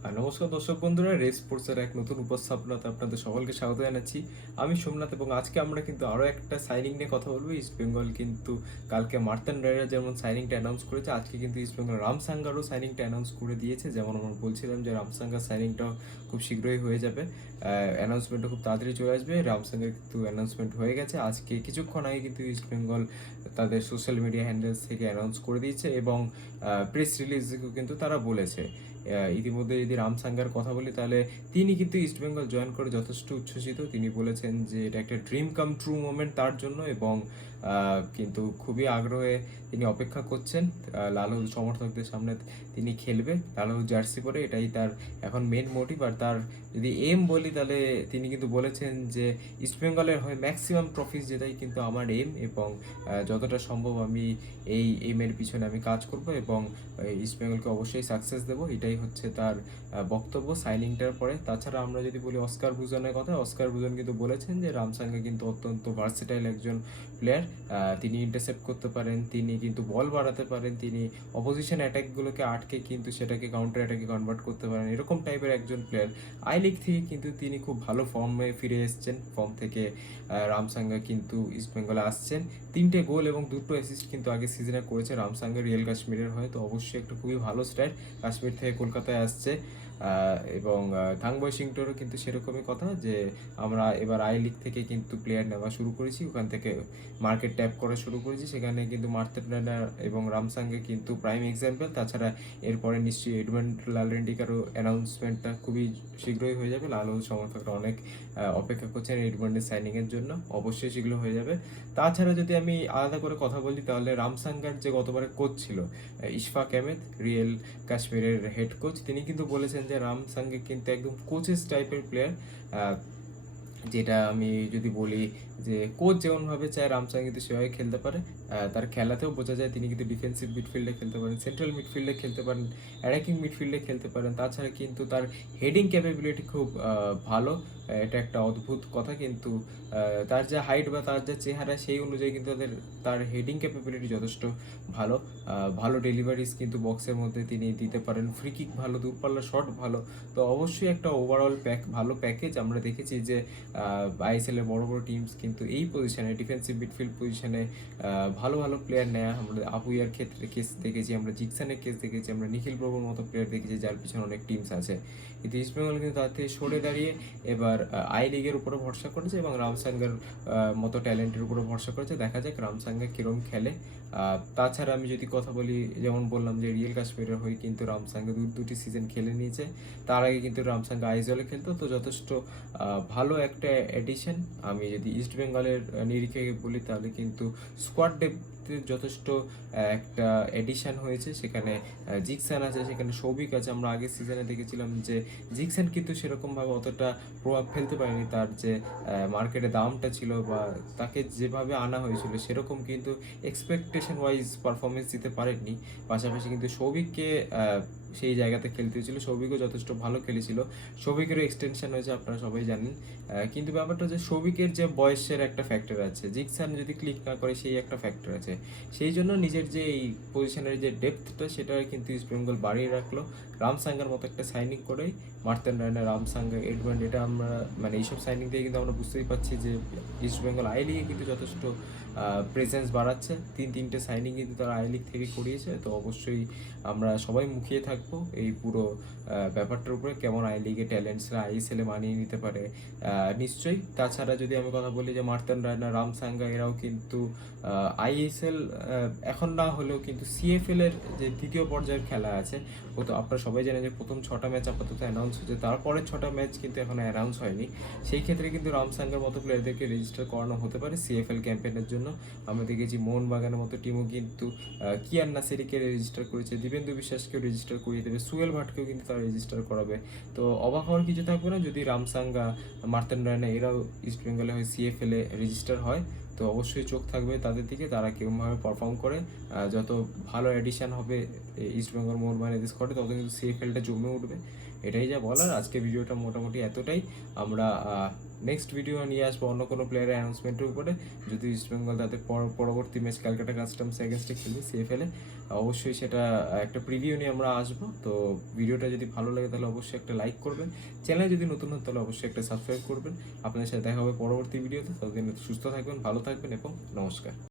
নমস্কার দর্শক বন্ধুরা, রেস স্পোর্টসের এক নতুন উপস্থাপনাতে আপনাদের সকলকে স্বাগত জানাচ্ছি। আমি সোমনাথ এবং আজকে আমরা কিন্তু আরও একটা সাইনিং নিয়ে কথা বলব। ইস্ট বেঙ্গল কিন্তু কালকে মার্তান রাইডার যেমন সাইনিংটা অ্যানাউন্স করেছে, আজকে কিন্তু ইস্ট বেঙ্গল রামসাঙ্গারও সাইনিংটা অ্যানাউন্স করে দিয়েছে। যেমন আমরা বলছিলাম যে রামসাঙ্গার সাইনিংটাও খুব শীঘ্রই হয়ে যাবে। অ্যানাউন্সমেন্টটা খুব তাড়াতাড়ি চলে আসবে। রামসাঙ্গের কিন্তু অ্যানাউন্সমেন্ট হয়ে গেছে। আজকে কিছুক্ষণ আগে কিন্তু ইস্ট বেঙ্গল তাদের সোশ্যাল মিডিয়া হ্যান্ডেলস থেকে অ্যানাউন্স করে দিয়েছে এবং প্রেস রিলিজেও কিন্তু তারা বলেছে। ইতিমধ্যে যদি রামসাঙ্গার কথা বলি, তাহলে তিনি কিন্তু ইস্টবেঙ্গল জয়েন করে যথেষ্ট উচ্ছ্বসিত। তিনি বলেছেন যে, এটা একটা ড্রিম কাম ট্রু মোমেন্ট তার জন্য এবং কিন্তু খুবই আগ্রহে তিনি অপেক্ষা করছেন। লাল সমর্থকদের সামনে তিনি খেলবে। লাল জার্সি পরে এটাই তার এখন মেন মোটিভ আর তার যদি এম বলি তাহলে তিনি কিন্তু বলেছেন যে ইস্টবেঙ্গলের হয় ম্যাক্সিমাম ট্রফিস যেটাই কিন্তু আমার এম এবং যতটা সম্ভব আমি এই এমের পিছনে আমি কাজ করব এবং ইস্টবেঙ্গলকে অবশ্যই সাকসেস দেবো। এটাই হচ্ছে তার বক্তব্য সাইনিংটার পরে। তাছাড়া আমরা যদি বলি অস্কার বুজনের কথা অস্কার বুজন কিন্তু বলেছেন যে রামসাঙ্গে কিন্তু অত্যন্ত ভার্সেটাইল একজন প্লেয়ার তিনি ইন্টারসেপ্ট করতে পারেন, তিনি কিন্তু বল বাড়াতে পারেন, তিনি অপোজিশন অ্যাটাকগুলোকে আটকে কিন্তু সেটাকে কাউন্টার অ্যাটাকে কনভার্ট করতে পারেন। এরকম টাইপের একজন প্লেয়ার আই লিগ থেকে কিন্তু তিনি খুব ভালো ফর্মে ফিরে এসছেন। ফর্ম থেকে রামসাঙ্গা কিন্তু ইস্টবেঙ্গলে আসছেন। তিনটে গোল এবং দুটো অ্যাসিস্ট কিন্তু আগে সিজনে করেছে রামসাঙ্গা রিয়েল কাশ্মীরের হয়। তো অবশ্যই একটা খুবই ভালো স্ট্যাট কাশ্মীর থেকে কলকাতায় আসছে। এবং থাংবয় সিংটোরও কিন্তু সেরকমই কথা যে আমরা এবার আই লিগ থেকে কিন্তু প্লেয়ার নেওয়া শুরু করেছি। ওখান থেকে মার্কেট ট্যাপ করা শুরু করেছি। সেখানে কিন্তু মার্তেনাডা এবং রামসাঙ্গে কিন্তু প্রাইম এক্সাম্পল তাছাড়া এরপরে নিশ্চয়ই এডমন্ড লালরেন্ডিকারও অ্যানাউন্সমেন্টটা খুবই শীঘ্রই হয়ে যাবে। লাল সমর্থকরা অনেক অপেক্ষা করছেন এডমন্ডের সাইনিংয়ের জন্য। অবশ্যই শীঘ্র হয়ে যাবে। তাছাড়া যদি আমি আলাদা করে কথা বলি, তাহলে রামসাঙ্গার যে গতবারে কোচ ছিল ইশফাক আহমেদ, রিয়েল কাশ্মীরের হেড কোচ তিনি কিন্তু বলেছেন যে রামসাঙ্গে কিন্তু একদম কোচেস টাইপের প্লেয়ার যেটা আমি যদি বলি যে কোচ যেমনভাবে চায় রামসাং কিন্তু সেভাবে খেলতে পারে। তার খেলাতেও বোঝা যায় তিনি কিন্তু ডিফেন্সিভ মিডফিল্ডে খেলতে পারেন সেন্ট্রাল মিডফিল্ডে খেলতে পারেন অ্যাটাকিং মিডফিল্ডে খেলতে পারেন। তাছাড়া কিন্তু তার হেডিং ক্যাপাবিলিটি খুব ভালো। এটা একটা অদ্ভুত কথা কিন্তু তার যে হাইট বা তার যে চেহারা সেই অনুযায়ী কিন্তু তাদের, তার হেডিং ক্যাপাবিলিটি যথেষ্ট ভালো। ভালো ডেলিভারিস কিন্তু বক্সের মধ্যে তিনি দিতে পারেন। ফ্রি কিক ভালো দূরপাল্লা শট ভালো। তো অবশ্যই একটা ওভারঅল প্যাক ভালো প্যাকেজ আমরা দেখেছি যে আইএসএল এর বড় বড় টিমস কিন্তু এই পজিশনে ডিফেন্সিভ মিডফিল্ড পজিশনে ভালো ভালো প্লেয়ার নেয়, আমরা আপুইয়ার ক্ষেত্রে কেস দেখেছি, আমরা জিকসানের কেস দেখেছি, আমরা নিখিল প্রভুর মতো প্লেয়ার দেখেছি যার পিছনে অনেক টিমস আছে। কিন্তু ইস্ট বেঙ্গল কিন্তু তার থেকে সরে দাঁড়িয়ে এবার আই লিগের উপরে ভরসা করেছে এবং রামসাঙ্গের মতো ট্যালেন্টের উপরে ভরসা করেছে। দেখা যাক রামসাঙ্গে কিরম খেলে। তাছাড়া আমি যদি কথা বলি, যেমন বললাম যে রিয়েল কাশ্মীরের হয়ে কিন্তু রামসাঙ্গে দু, দুটি সিজন খেলে নিয়েছে। তার আগে কিন্তু রামসাঙ্গে আইজলে খেলতো, তো যথেষ্ট ভালো ভালো একটা এডিশন আমি যদি ইস্ট বেঙ্গলের নিরিখে বলি, তাহলে কিন্তু স্কোয়াড ডেপথের যথেষ্ট একটা এডিশন হয়েছে। সেখানে জিকসান আছে, সেখানে সৌভিক আছে। আমরা আগের সিজনে দেখেছিলাম যে জিকসান কিন্তু সেরকমভাবে অতটা প্রভাব ফেলতে পারেনি। তার যে মার্কেটে দামটা ছিল বা তাকে যেভাবে আনা হয়েছিল, সেরকম কিন্তু এক্সপেকটেশন ওয়াইজ পারফরমেন্স দিতে পারেননি। পাশাপাশি কিন্তু সৌভিককে সেই জায়গাতে খেলতে হয়েছিল। সৌভিকও যথেষ্ট ভালো খেলেছিল। সৌভিকেরও এক্সটেনশন হয়েছে, আপনারা সবাই জানেন। কিন্তু ব্যাপারটা যে সৌভিকের যে বয়সের একটা ফ্যাক্টর আছে, জিকসান যদি ক্লিক না করে সেই একটা ফ্যাক্টর আছে। সেই জন্য নিজের যে এই পজিশনের যে ডেপথটা সেটা কিন্তু ইস্ট বেঙ্গল বাড়িয়ে রাখল। রামসাঙ্গার মতো একটা সাইনিং করেই মার্তেন রায়না রামসাঙ্গা এডভান্ড, এটা আমরা মানে এইসব সাইনিং দিয়ে কিন্তু আমরা বুঝতেই পারছি যে ইস্ট বেঙ্গল আই লিগে কিন্তু যথেষ্ট প্রেজেন্স বাড়াচ্ছে। তিন, তিনটে সাইনিং কিন্তু তারা আই লিগ থেকে করিয়েছে। তো অবশ্যই আমরা সবাই মুখিয়ে থাকব এই পুরো ব্যাপারটার উপরে কেমন আই লিগে ট্যালেন্টসরা আইএসএলে মানিয়ে নিতে পারে। নিশ্চয়ই। তাছাড়া যদি আমি কথা বলি যে মার্তান রায়না রামসাঙ্গা এরাও কিন্তু আইএসএল এখন না হলেও কিন্তু সিএফএল এর যে দ্বিতীয় পর্যায়ের খেলা আছে, ও তো আপনারা সবাই জানেন যে প্রথম ছটা ম্যাচ আপাতত অ্যানাউন্স হয়েছে। তারপরে ছটা ম্যাচ কিন্তু এখনও অ্যানাউন্স হয়নি। সেই ক্ষেত্রে কিন্তু রামসাঙ্গার মতো প্লেয়ারদেরকে রেজিস্টার করানো হতে পারে সিএফএল ক্যাম্পেইনের জন্য। আমরা দেখেছি মোহনবাগানের মতো টিমও কিন্তু কিয়ান নাসেরিকে রেজিস্টার করেছে দিবেন্দু বিশ্বাসকেও রেজিস্টার করিয়ে দেবে, সুয়েল ভাটকেও কিন্তু তারা রেজিস্টার করাবে। তো অবাক হওয়ার কিছু থাকবে না, যদি রামসাঙ্গা মার্তেন রায়না এরাও ইস্ট বেঙ্গলে হয় সিএফএলে রেজিস্টার হয় তো অবশ্যই চোখ থাকবে তাদের দিকে, তারা কেমনভাবে পারফর্ম করে। যত ভালো অ্যাডিশান হবে ইস্ট বেঙ্গল মোহনবাগান এদের স্কোয়াডে তত কিন্তু সিএফএলটা জমে উঠবে। এটাই যা বলার, আজকে ভিডিওটা মোটামুটি এতটাই। আমরা নেক্সট ভিডিও নিয়ে আসব অন্য কোনো প্লেয়ারের অ্যানাউন্সমেন্টের উপরে। যদি ইস্ট বেঙ্গল তাদের পর- পরবর্তী ম্যাচ ক্যালকাটা কাস্টমস এগেনস্টে খেলবে সিএফএলে অবশ্যই সেটা, একটা প্রিভিউ নিয়ে আমরা আসব। তো ভিডিওটা যদি ভালো লাগে তাহলে অবশ্যই একটা লাইক করবেন। চ্যানেলে যদি নতুন হন তাহলে অবশ্যই একটা সাবস্ক্রাইব করবেন। আপনাদের সাথে দেখা হবে পরবর্তী ভিডিওতে ততদিন সুস্থ থাকবেন, ভালো থাকবেন এবং নমস্কার।